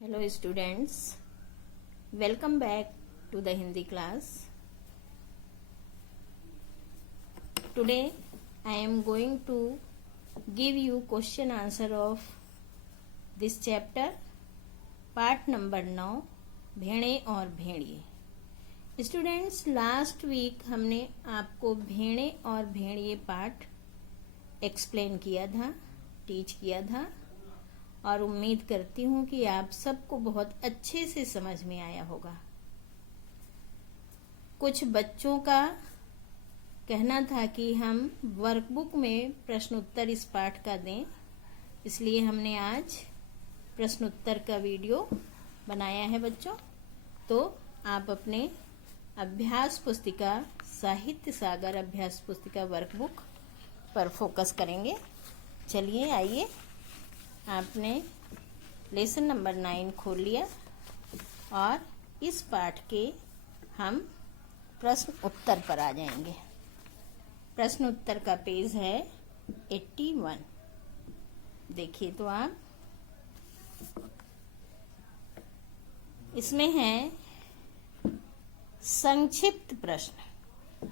Hello students, welcome back to the Hindi class. Today I am going to give you question answer of this chapter, part number 9, भेड़े और भेड़िए। Students, last week हमने आपको भेड़े और भेड़िए part explain किया था, टीच किया था और उम्मीद करती हूँ कि आप सबको बहुत अच्छे से समझ में आया होगा। कुछ बच्चों का कहना था कि हम वर्कबुक में प्रश्न उत्तर इस पाठ का दें, इसलिए हमने आज प्रश्न उत्तर का वीडियो बनाया है बच्चों। तो आप अपने अभ्यास पुस्तिका साहित्य सागर अभ्यास पुस्तिका वर्कबुक पर फोकस करेंगे। चलिए आइए, आपने लेसन नंबर 9 खोल लिया और इस पाठ के हम प्रश्न उत्तर पर आ जाएंगे। प्रश्न उत्तर का पेज है 81। देखिए तो आप, इसमें है संक्षिप्त प्रश्न।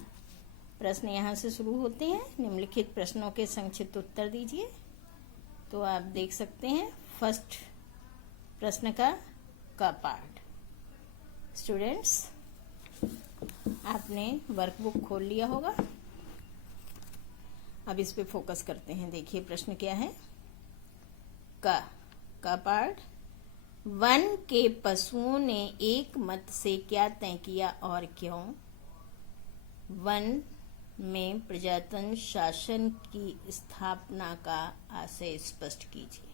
प्रश्न यहाँ से शुरू होते हैं, निम्नलिखित प्रश्नों के संक्षिप्त उत्तर दीजिए। तो आप देख सकते हैं फर्स्ट प्रश्न का पार्ट। स्टूडेंट्स, आपने वर्कबुक खोल लिया होगा, अब इस पे फोकस करते हैं। देखिए प्रश्न क्या है। का पार्ट, वन के पशुओं ने एक मत से क्या तय किया और क्यों? वन में प्रजातंत्र शासन की स्थापना का आशय स्पष्ट कीजिए।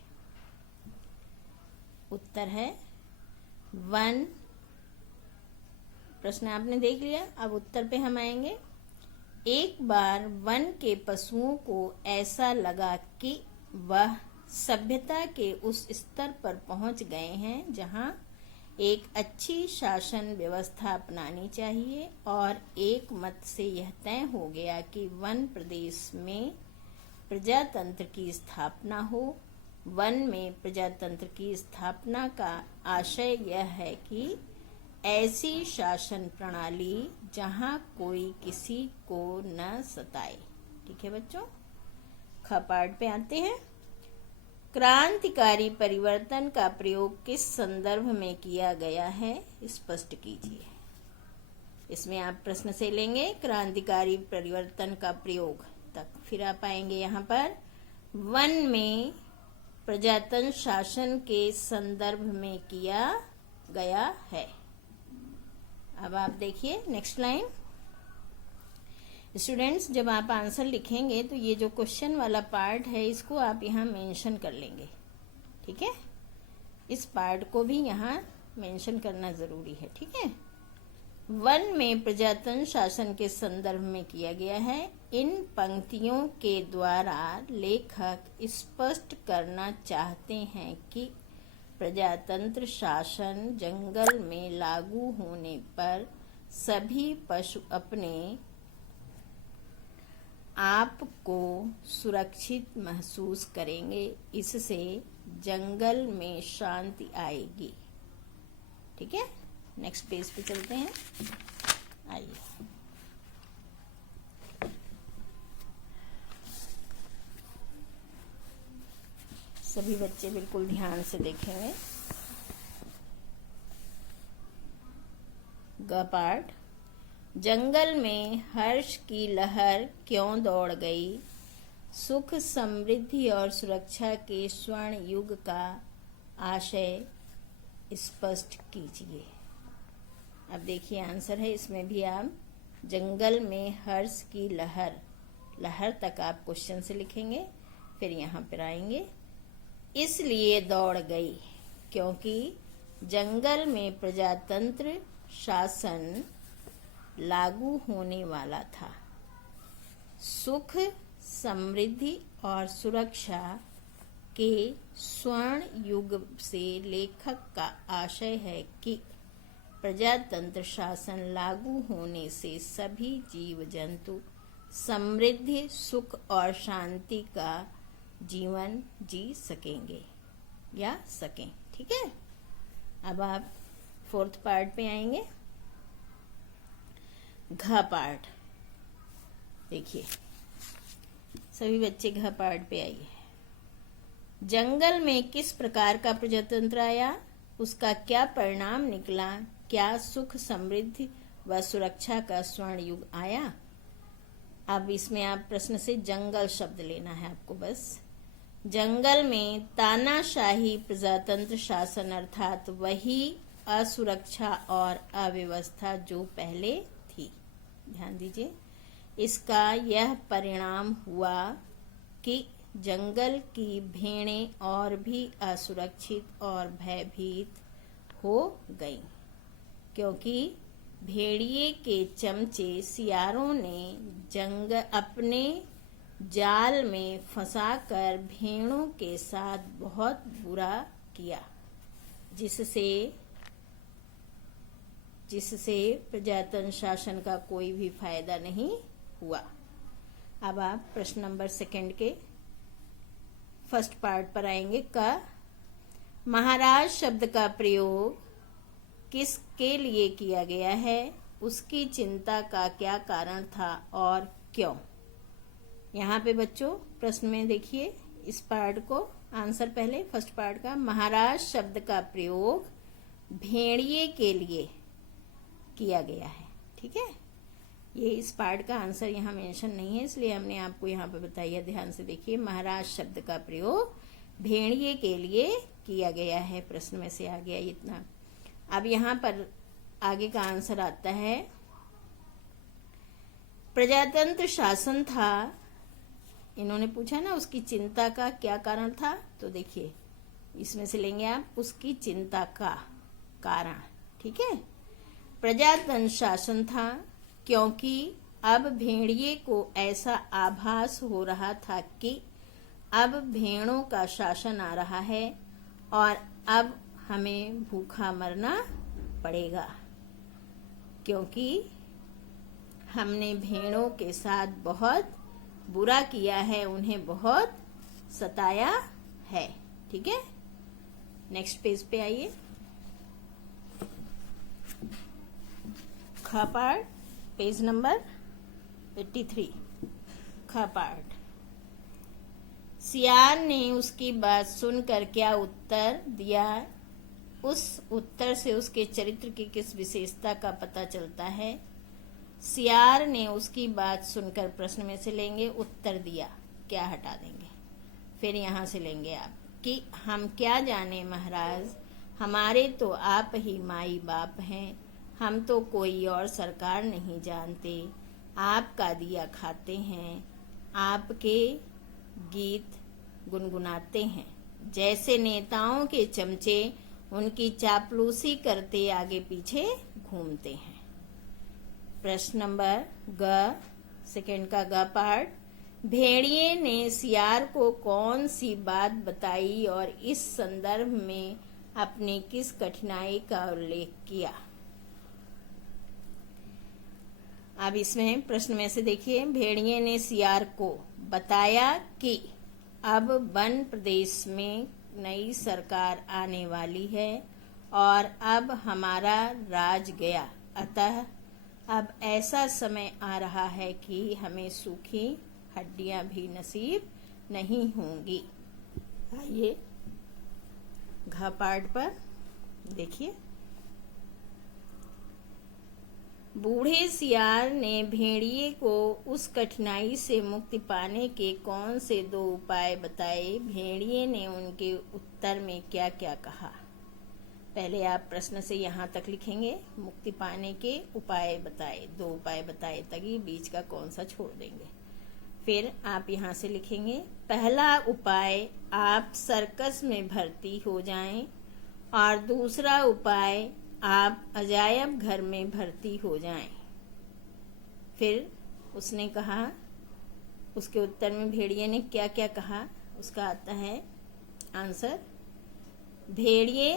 उत्तर है वन। प्रश्न आपने देख लिया, अब उत्तर पे हम आएंगे। एक बार वन के पशुओं को ऐसा लगा कि वह सभ्यता के उस स्तर पर पहुंच गए हैं जहां एक अच्छी शासन व्यवस्था अपनानी चाहिए, और एक मत से यह तय हो गया कि वन प्रदेश में प्रजातंत्र की स्थापना हो। वन में प्रजातंत्र की स्थापना का आशय यह है कि ऐसी शासन प्रणाली जहां कोई किसी को न सताए। ठीक है बच्चों, ख पार्ट पे आते हैं। क्रांतिकारी परिवर्तन का प्रयोग किस संदर्भ में किया गया है, स्पष्ट कीजिए। इसमें आप प्रश्न से लेंगे क्रांतिकारी परिवर्तन का प्रयोग तक, फिर आप आएंगे यहाँ पर वन में प्रजातंत्र शासन के संदर्भ में किया गया है। अब आप देखिए नेक्स्ट लाइन। स्टूडेंट्स, जब आप आंसर लिखेंगे तो ये जो क्वेश्चन वाला पार्ट है इसको आप यहाँ मेंशन कर लेंगे। ठीक है, इस पार्ट को भी यहाँ मेंशन करना जरूरी है। ठीक है, वन में प्रजातंत्र शासन के संदर्भ में किया गया है। इन पंक्तियों के द्वारा लेखक स्पष्ट करना चाहते हैं कि प्रजातंत्र शासन जंगल में लागू होने पर सभी पशु अपने आप को सुरक्षित महसूस करेंगे, इससे जंगल में शांति आएगी। ठीक है, नेक्स्ट पेज पे चलते हैं। आइए, सभी बच्चे बिल्कुल ध्यान से देखेंगे। ग पार्ट, जंगल में हर्ष की लहर क्यों दौड़ गई? सुख, समृद्धि और सुरक्षा के स्वर्ण युग का आशय स्पष्ट कीजिए। अब देखिए आंसर है, इसमें भी आप जंगल में हर्ष की लहर तक आप क्वेश्चन से लिखेंगे, फिर यहाँ पर आएंगे इसलिए दौड़ गई क्योंकि जंगल में प्रजातंत्र शासन लागू होने वाला था। सुख, समृद्धि और सुरक्षा के स्वर्ण युग से लेखक का आशय है कि प्रजातंत्र शासन लागू होने से सभी जीव जंतु समृद्धि, सुख और शांति का जीवन जी सकेंगे या सकें। ठीक है, अब आप फोर्थ पार्ट पे आएंगे, घ पार्ट। देखिए सभी बच्चे घ पार्ट पे आइए। जंगल में किस प्रकार का प्रजातंत्र आया, उसका क्या परिणाम निकला, क्या सुख समृद्धि व सुरक्षा का स्वर्ण युग आया। अब इसमें आप प्रश्न से जंगल शब्द लेना है आपको बस। जंगल में तानाशाही प्रजातंत्र शासन अर्थात वही असुरक्षा और अव्यवस्था जो पहले थी। ध्यान दीजिए, इसका यह परिणाम हुआ कि जंगल की भेड़ें और भी असुरक्षित और भयभीत हो गईं, क्योंकि भेड़िए के चमचे सियारों ने अपने जाल में फंसाकर भेड़ों के साथ बहुत बुरा किया, जिससे प्रजातंत्र शासन का कोई भी फायदा नहीं हुआ। अब आप प्रश्न नंबर 2 के फर्स्ट पार्ट पर आएंगे। का महाराज शब्द का प्रयोग किसके लिए किया गया है, उसकी चिंता का क्या कारण था और क्यों। यहाँ पे बच्चों प्रश्न में देखिए इस पार्ट को, आंसर पहले फर्स्ट पार्ट का। महाराज शब्द का प्रयोग भेड़िए के लिए किया गया है, ठीक है। ये इस पार्ट का आंसर यहाँ मेंशन नहीं है, इसलिए हमने आपको यहाँ पे बताया। ध्यान से देखिए, महाराज शब्द का प्रयोग भेड़िए के लिए किया गया है। प्रश्न में से आ गया इतना। अब यहाँ पर आगे का आंसर आता है, प्रजातंत्र शासन था, इन्होंने पूछा ना उसकी चिंता का क्या कारण था, तो देखिए इसमें से लेंगे आप उसकी चिंता का कारण, ठीक है। प्रजातंत्र शासन था क्योंकि अब भेड़िए को ऐसा आभास हो रहा था कि अब भेड़ों का शासन आ रहा है और अब हमें भूखा मरना पड़ेगा, क्योंकि हमने भेड़ों के साथ बहुत बुरा किया है, उन्हें बहुत सताया है, ठीक है। नेक्स्ट पेज पे आइए। ख पार्ट, पेज नंबर 83। ख पार्ट। सियार ने उसकी बात सुनकर क्या उत्तर दिया, उस उत्तर से उसके चरित्र की किस विशेषता का पता चलता है। सियार ने उसकी बात सुनकर प्रश्न में से लेंगे उत्तर दिया, क्या हटा देंगे। फिर यहाँ से लेंगे आप कि हम क्या जाने महाराज, हमारे तो आप ही माई बाप हैं, हम तो कोई और सरकार नहीं जानते, आपका दिया खाते हैं, आपके गीत गुनगुनाते हैं। जैसे नेताओं के चमचे उनकी चापलूसी करते आगे पीछे घूमते हैं। प्रश्न नंबर ग, सेकंड का ग पार्ट। भेड़िए ने सियार को कौन सी बात बताई और इस संदर्भ में अपनी किस कठिनाई का उल्लेख किया। अब इसमें प्रश्न में से देखिए, भेड़िए ने सियार को बताया कि अब वन प्रदेश में नई सरकार आने वाली है और अब हमारा राज गया, अतः अब ऐसा समय आ रहा है कि हमें सूखी हड्डियां भी नसीब नहीं होंगी। आइए घ पार्ट पर देखिए। बूढ़े सियार ने भेड़िए को उस कठिनाई से मुक्ति पाने के कौन से 2 उपाय बताए। भेड़िए ने उनके उत्तर में क्या क्या कहा। पहले आप प्रश्न से यहाँ तक लिखेंगे, मुक्ति पाने के उपाय बताए, 2 उपाय बताए, तभी बीच का कौन सा छोड़ देंगे। फिर आप यहाँ से लिखेंगे, पहला उपाय आप सर्कस में भर्ती हो जाएं और दूसरा उपाय आप अजायब घर में भर्ती हो जाएं। फिर उसने कहा, उसके उत्तर में भेड़िए ने क्या क्या कहा, उसका आता है आंसर। भेड़िए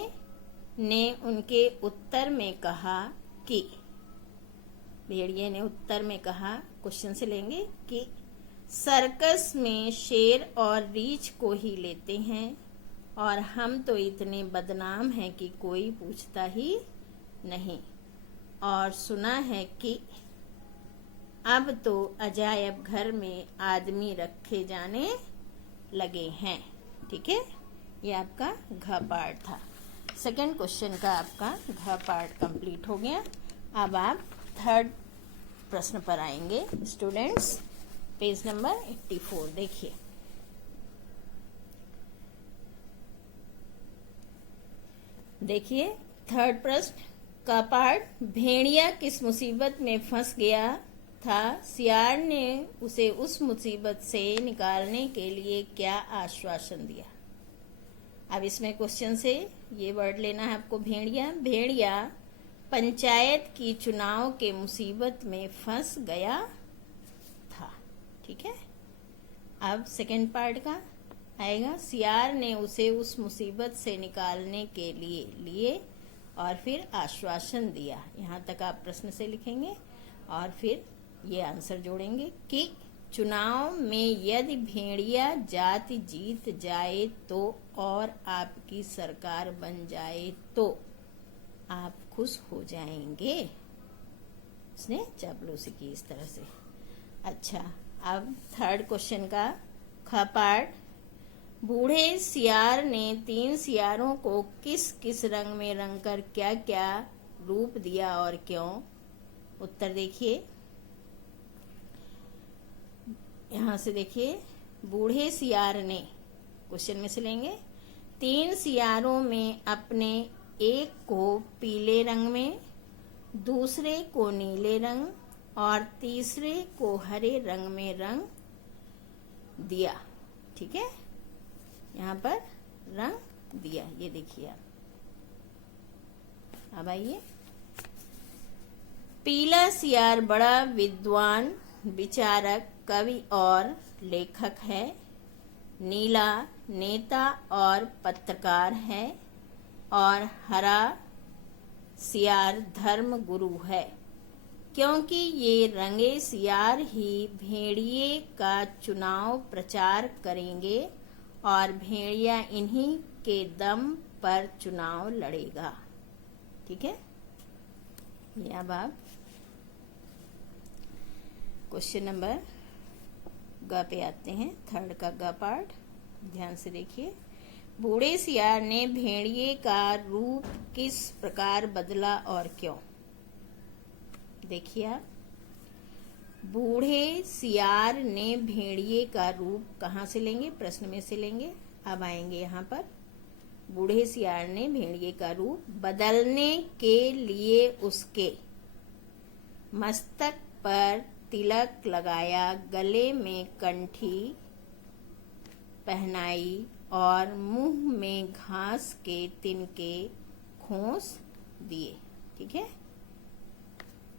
ने उनके उत्तर में कहा कि, भेड़िए ने उत्तर में कहा, क्वेश्चन से लेंगे कि सर्कस में शेर और रीछ को ही लेते हैं, और हम तो इतने बदनाम हैं कि कोई पूछता ही नहीं। और सुना है कि अब तो अजायब घर में आदमी रखे जाने लगे हैं। ठीक है, ये आपका घ पार्ट था। सेकंड क्वेश्चन का आपका घ पार्ट कंप्लीट हो गया। अब आप थर्ड प्रश्न पर आएंगे स्टूडेंट्स। पेज नंबर 84 देखिए। देखिए थर्ड प्रश्न का पार्ट, भेड़िया किस मुसीबत में फंस गया था, सियार ने उसे उस मुसीबत से निकालने के लिए क्या आश्वासन दिया। अब इसमें क्वेश्चन से ये वर्ड लेना है आपको, भेड़िया। भेड़िया पंचायत की चुनाव के मुसीबत में फंस गया था। ठीक है, अब सेकंड पार्ट का आएगा, सियार ने उसे उस मुसीबत से निकालने के लिए और फिर आश्वासन दिया। यहाँ तक आप प्रश्न से लिखेंगे और फिर ये आंसर जोड़ेंगे कि चुनाव में यदि भेड़िया जाति जीत जाए तो और आपकी सरकार बन जाए तो आप खुश हो जाएंगे। उसने चापलूसी की इस तरह से। अच्छा, अब थर्ड क्वेश्चन का ख पार्ट, बूढ़े सियार ने 3 सियारों को किस किस रंग में रंगकर क्या क्या रूप दिया और क्यों। उत्तर देखिए, यहाँ से देखिए, बूढ़े सियार ने क्वेश्चन में से लेंगे 3 सियारों में अपने एक को पीले रंग में, दूसरे को नीले रंग और तीसरे को हरे रंग में रंग दिया। ठीक है, यहाँ पर रंग दिया, ये देखिए आप। अब आइए, पीला सियार बड़ा विद्वान, विचारक, कवि और लेखक है। नीला नेता और पत्रकार है और हरा सियार धर्म गुरु है। क्योंकि ये रंगे सियार ही भेड़िए का चुनाव प्रचार करेंगे और भेड़िया इन्हीं के दम पर चुनाव लड़ेगा। ठीक है, ये अब आप क्वेश्चन नंबर ग पे आते हैं। थर्ड का ग पार्ट ध्यान से देखिए। बूढ़े सियार ने भेड़िए का रूप किस प्रकार बदला और क्यों। देखिए आप, बूढ़े सियार ने भेड़िए का रूप कहाँ से लेंगे, प्रश्न में से लेंगे। अब आएंगे यहाँ पर, बूढ़े सियार ने भेड़िए का रूप बदलने के लिए उसके मस्तक पर तिलक लगाया, गले में कंठी पहनाई और मुंह में घास के तिनके खोस दिए। ठीक है,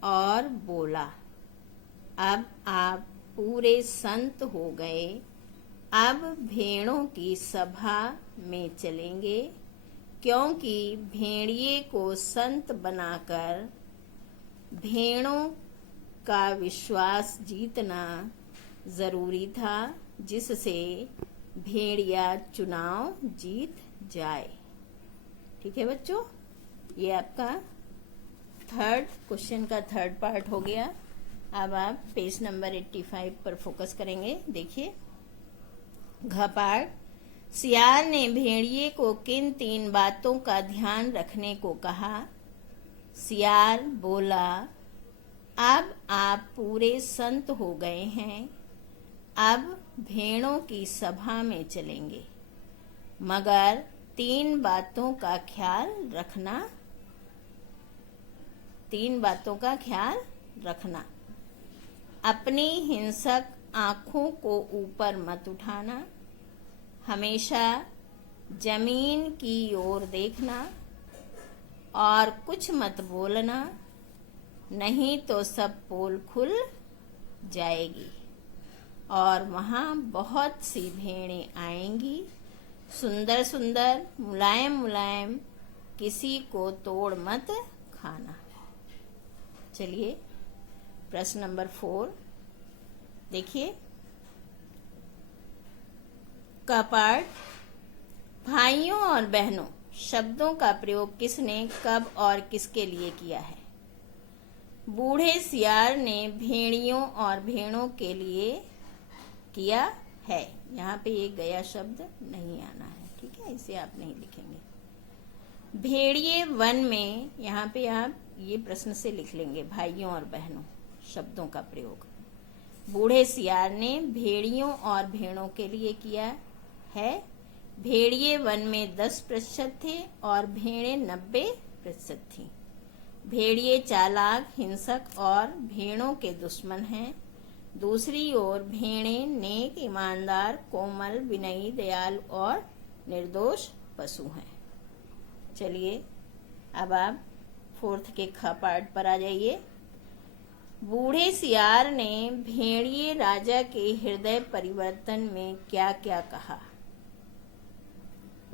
और बोला, अब आप पूरे संत हो गए, अब भेड़ों की सभा में चलेंगे, क्योंकि भेड़िए को संत बनाकर भेड़ों का विश्वास जीतना जरूरी था, जिससे भेड़िया चुनाव जीत जाए। ठीक है बच्चों, ये आपका थर्ड क्वेश्चन का थर्ड पार्ट हो गया। अब आप पेज नंबर 85 पर फोकस करेंगे। देखिए, घ पार्ट, सियार ने भेड़िए को किन 3 बातों का ध्यान रखने को कहा। सियार बोला, अब आप पूरे संत हो गए हैं, अब भेड़ों की सभा में चलेंगे, मगर 3 बातों का ख्याल रखना। 3 बातों का ख्याल रखना। अपनी हिंसक आंखों को ऊपर मत उठाना, हमेशा जमीन की ओर देखना और कुछ मत बोलना, नहीं तो सब पोल खुल जाएगी और वहाँ बहुत सी भेड़ें आएंगी, सुंदर सुंदर, मुलायम मुलायम, किसी को तोड़ मत खाना। चलिए प्रश्न नंबर 4 देखिए। का पार्ट, भाइयों और बहनों शब्दों का प्रयोग किसने, कब और किसके लिए किया है? बूढ़े सियार ने भेड़ियों और भेड़ों के लिए किया है। यहाँ पे ये गया शब्द नहीं आना है, ठीक है, इसे आप नहीं लिखेंगे। भेड़िए वन में, यहाँ पे आप ये प्रश्न से लिख लेंगे, भाइयों और बहनों शब्दों का प्रयोग। बूढ़े सियार ने भेड़ियों और भेड़ों के लिए किया है। भेड़िए वन में 10% थे और भेड़ें 90% थीं। भेड़िए चालाक, हिंसक और भेड़ों के दुश्मन हैं। दूसरी ओर भेड़ें नेक, ईमानदार, कोमल, विनयी, दयालु और निर्दोष पशु हैं। चलिए अब आप 4th के ख पार्ट पर आ जाइए। बूढ़े सियार ने भेड़िए राजा के हृदय परिवर्तन में क्या क्या कहा?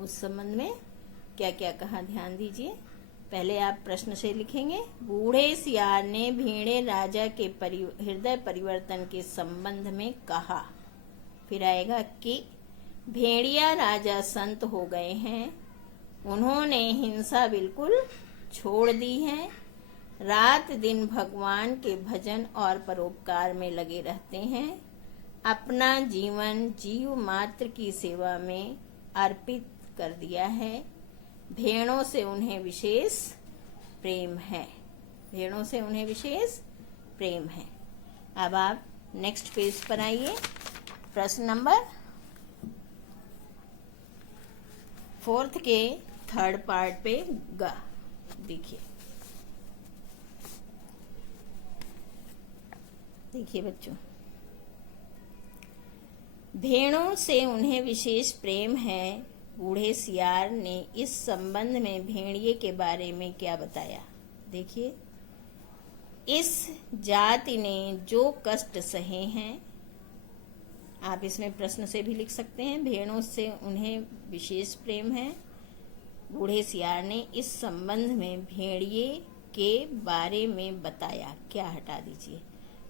उस संबंध में क्या क्या कहा, ध्यान दीजिए। पहले आप प्रश्न से लिखेंगे, बूढ़े सियार ने भेड़े राजा के हृदय परिवर्तन के संबंध में कहा। फिर आएगा कि भेड़िया राजा संत हो गए हैं, उन्होंने हिंसा बिल्कुल छोड़ दी है, रात दिन भगवान के भजन और परोपकार में लगे रहते हैं, अपना जीवन जीव मात्र की सेवा में अर्पित कर दिया है। भेड़ों से उन्हें विशेष प्रेम है। भेड़ों से उन्हें विशेष प्रेम है। अब आप नेक्स्ट पेज पर आइए। प्रश्न नंबर 4th के 3rd पार्ट पे गा देखिए। देखिए बच्चों, भेड़ों से उन्हें विशेष प्रेम है। बूढ़े सियार ने इस संबंध में भेड़िए के बारे में क्या बताया? देखिए, इस जाति ने जो कष्ट सहे हैं, आप इसमें प्रश्न से भी लिख सकते हैं, भेड़ों से उन्हें विशेष प्रेम है। बूढ़े सियार ने इस संबंध में भेड़िए के बारे में बताया, क्या हटा दीजिए,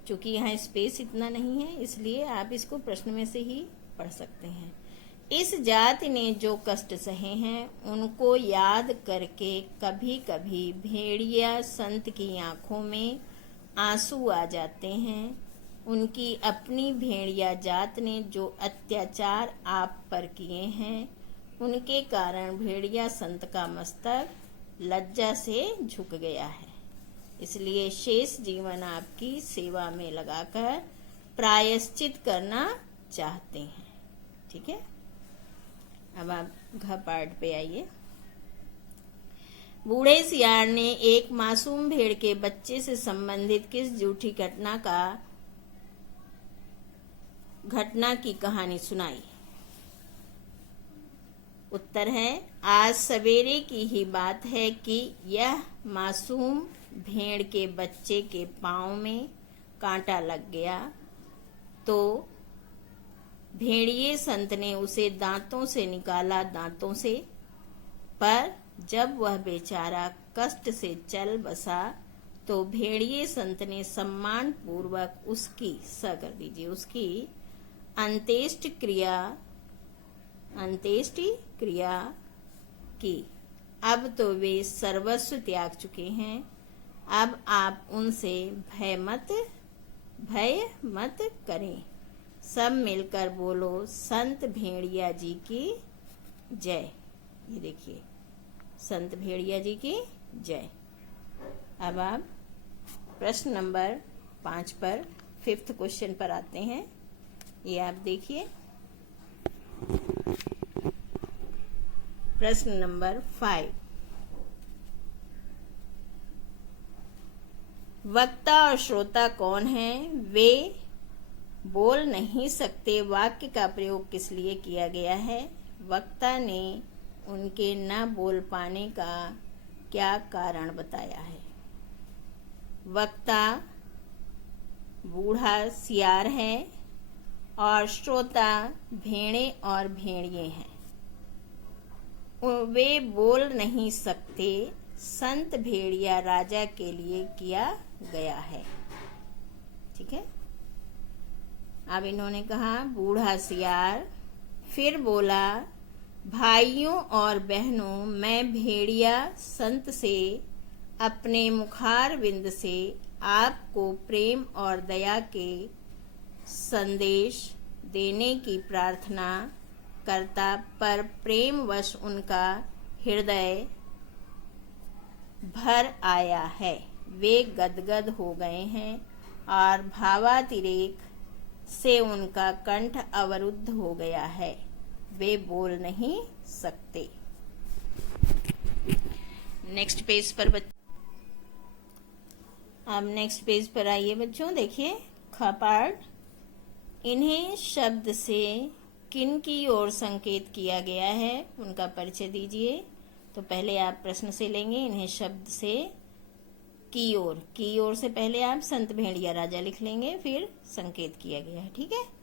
क्योंकि यहाँ स्पेस इतना नहीं है, इसलिए आप इसको प्रश्न में से ही पढ़ सकते हैं। इस जाति ने जो कष्ट सहे हैं उनको याद करके कभी कभी भेड़िया संत की आंखों में आंसू आ जाते हैं। उनकी अपनी भेड़िया जात ने जो अत्याचार आप पर किए हैं, उनके कारण भेड़िया संत का मस्तक लज्जा से झुक गया है, इसलिए शेष जीवन आपकी सेवा में लगाकर प्रायश्चित करना चाहते हैं। ठीक है, अब आप घ पार्ट पे आइए। बूढ़े सियार ने एक मासूम भेड़ के बच्चे से संबंधित किस झूठी घटना की कहानी सुनाई? उत्तर है, आज सवेरे की ही बात है कि यह मासूम भेड़ के बच्चे के पांव में कांटा लग गया, तो भेड़िए संत ने उसे दांतों से निकाला, दांतों से, पर जब वह बेचारा कष्ट से चल बसा तो भेड़िए संत ने सम्मान पूर्वक उसकी उसकी अंत्येष्टि क्रिया की। अब तो वे सर्वस्व त्याग चुके हैं, अब आप उनसे भय मत करें। सब मिलकर बोलो, संत भेड़िया जी की जय। ये देखिए, संत भेड़िया जी की जय। अब आप प्रश्न नंबर 5 पर 5th क्वेश्चन पर आते हैं। ये आप देखिए, प्रश्न नंबर 5। वक्ता और श्रोता कौन है? वे बोल नहीं सकते वाक्य का प्रयोग किस लिए किया गया है? वक्ता ने उनके न बोल पाने का क्या कारण बताया है? वक्ता बूढ़ा सियार है और श्रोता भेड़े और भेड़िए हैं। वे बोल नहीं सकते, संत भेड़िया राजा के लिए किया गया है। ठीक है, अब इन्होंने कहा बूढ़ा सियार, फिर बोला भाइयों और बहनों, मैं भेड़िया संत से अपने मुखार विंद से आपको प्रेम और दया के संदेश देने की प्रार्थना करता, पर प्रेमवश उनका हृदय भर आया है। वे गदगद हो गए हैं और भावातिरेक से उनका कंठ अवरुद्ध हो गया है, वे बोल नहीं सकते। नेक्स्ट पेज पर अब नेक्स्ट पेज पर आइए बच्चों, देखिए ख पार्ट। इन्हें शब्द से किन की ओर संकेत किया गया है, उनका परिचय दीजिए। तो पहले आप प्रश्न से लेंगे, इन्हें शब्द से की ओर से पहले आप संत भेड़िया राजा लिख लेंगे, फिर संकेत किया गया है, ठीक है।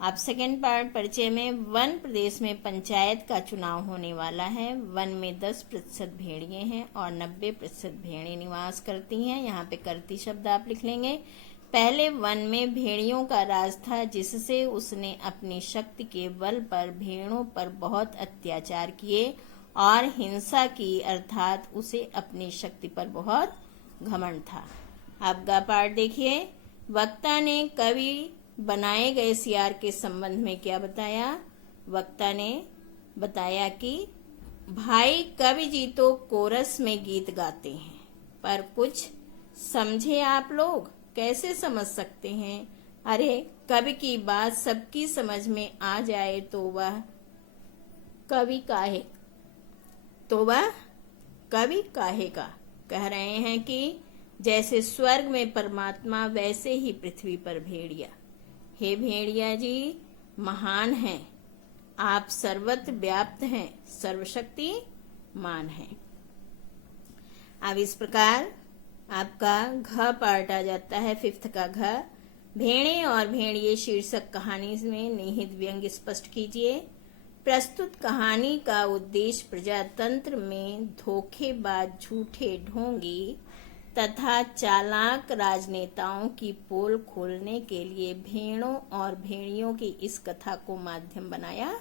आप सेकंड पार्ट परिचय में, वन प्रदेश में पंचायत का चुनाव होने वाला है। वन में 10% भेड़िए हैं और 90% भेड़ें निवास करती हैं। यहाँ पे करती शब्द आप लिख लेंगे। पहले वन में भेड़ियों का राज था, जिससे उसने अपनी शक्ति के बल पर भेड़ों पर बहुत अत्याचार किए और हिंसा की, अर्थात उसे अपनी शक्ति पर बहुत घमंड था। अब गा पाठ देखिए। वक्ता ने कवि बनाए गए सियार के संबंध में क्या बताया? वक्ता ने बताया कि भाई कवि जी तो कोरस में गीत गाते हैं, पर कुछ समझे आप लोग, कैसे समझ सकते हैं? अरे कवि की बात सबकी समझ में आ जाए तो वह कवि काहे का। कह रहे हैं कि जैसे स्वर्ग में परमात्मा, वैसे ही पृथ्वी पर भेड़िया। हे भेड़िया जी, महान हैं आप, सर्वत्र व्याप्त हैं, सर्वशक्तिमान हैं। अब इस प्रकार आपका घ पार्ट आ जाता है, फिफ्थ का घ। भेड़े और भेड़िए शीर्षक कहानी में निहित व्यंग्य स्पष्ट कीजिए। प्रस्तुत कहानी का उद्देश्य प्रजातंत्र में धोखेबाज, झूठे, ढोंगी तथा चालाक राजनेताओं की पोल खोलने के लिए भेड़ों और भेड़ियों की इस कथा को माध्यम बनाया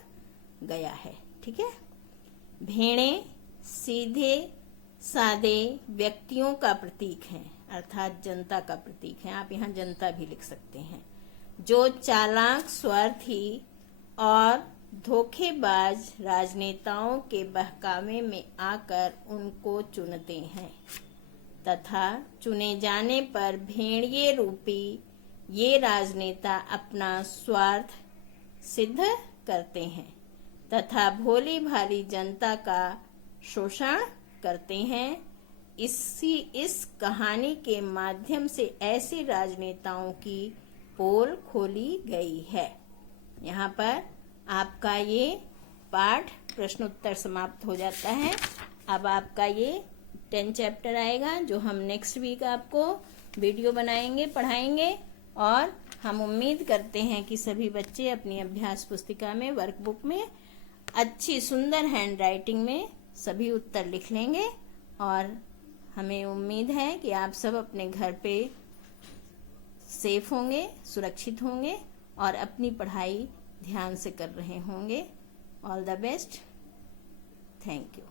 गया है, ठीक है। भेड़ें सीधे सादे व्यक्तियों का प्रतीक हैं, अर्थात जनता का प्रतीक है। आप यहाँ जनता भी लिख सकते हैं, जो चालाक, स्वार्थी और धोखेबाज राजनेताओं के बहकावे में आकर उनको चुनते हैं तथा चुने जाने पर भेड़िए रूपी ये राजनेता अपना स्वार्थ सिद्ध करते हैं तथा भोली भाली जनता का शोषण करते हैं। इस कहानी के माध्यम से ऐसे राजनेताओं की पोल खोली गई है। यहाँ पर आपका ये पाठ प्रश्नोत्तर समाप्त हो जाता है। अब आपका ये 10 चैप्टर आएगा, जो हम नेक्स्ट वीक आपको वीडियो बनाएंगे, पढ़ाएंगे। और हम उम्मीद करते हैं कि सभी बच्चे अपनी अभ्यास पुस्तिका में, वर्कबुक में अच्छी सुंदर हैंड राइटिंग में सभी उत्तर लिख लेंगे। और हमें उम्मीद है कि आप सब अपने घर पे सेफ होंगे, सुरक्षित होंगे और अपनी पढ़ाई ध्यान से कर रहे होंगे। All the best, thank you.